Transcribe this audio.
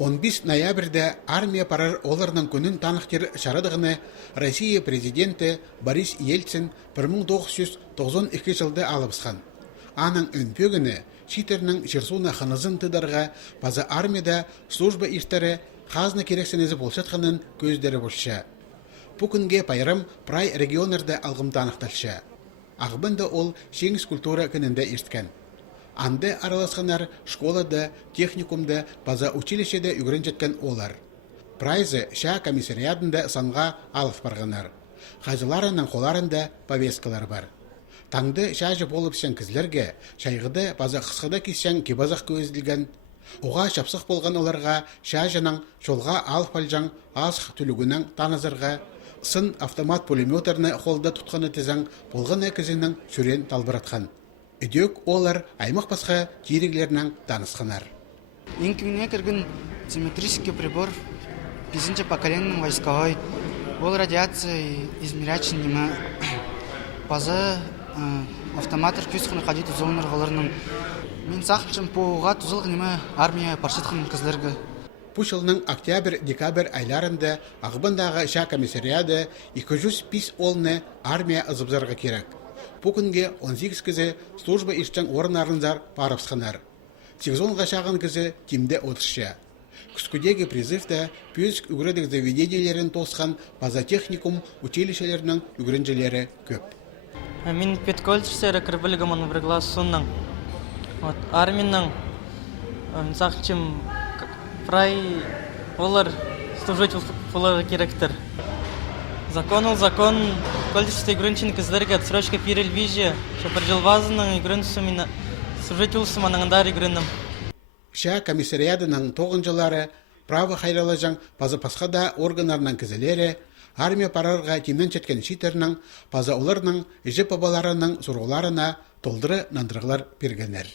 15 ноябрьде армия парар оларның күнін танықтер шарадығыны Россия президенті Борис Ельцин 1992 жылды алыбысқан. Аның өнпөгіні шитернің жерсуна қанызын тыдарға база армияда служба иштері қазны керексенезі болшатқанын көздері болшы. Бүкінге пайрам прай регионерді алғым танықталшы. Ағбында ол шеңіз культура күнінде ерткен. Анды араласқанар школада, техникумда, база училищеде үгірін жеткен олар. Прайзы ша комиссариадында санға алып барғанар. Қажыларының қоларында повесткалар бар. Таңды шажы болып сен кізлерге, шайғыды база қысқыда кесен кебазақ көзілген. Оға шапсық болған оларға шажының жолға алып алжан асық түлігінің танызырға, сын автомат пулеметерні қолда тұтқаны тезің болған әкізінің сүрен талбыратқан. Үдек олар аймақ басқа тиреглерінің танысқанар. Инквине кірген симметрический прибор 5-ші поколенның войсковой. Ол радиация измерячын немі базы автоматыр күсқыны қадеті зонырғаларының. Мен сақчым поуға тұзылғы немі армия паршетқын кізлергі. Бұл жылның октябрь-декабрь айларында ағыбындағы ша комиссариады 205 олны армия ызыбзарға керек. Бүгінге 18 кізі служба іштен орынарынзар парапсқанар. 8-10 шағын кізі тимде отыршы. Күскудегі призывда пүйіск үгірідік заведениелерін тосқан база техникум училищелерінің үгірінжелері көп. Мен петкольчсері кірбілігімін бірглас сұнның. Арминның сақчым прай олар служить олар керектір. Закон, количество игрунчин кыздерге отсрочка пирел виже, что прожилвазының игрунсумина служить улсыманыңдар игрунным. Ша комиссариадының 9 жылары право хайралажан паза пасқада органарынан кізелері, армия парарға темнен четкен шитерінің, паза оларының, ежі пабаларының сұрғыларына толдыры нандырғылар бергенер.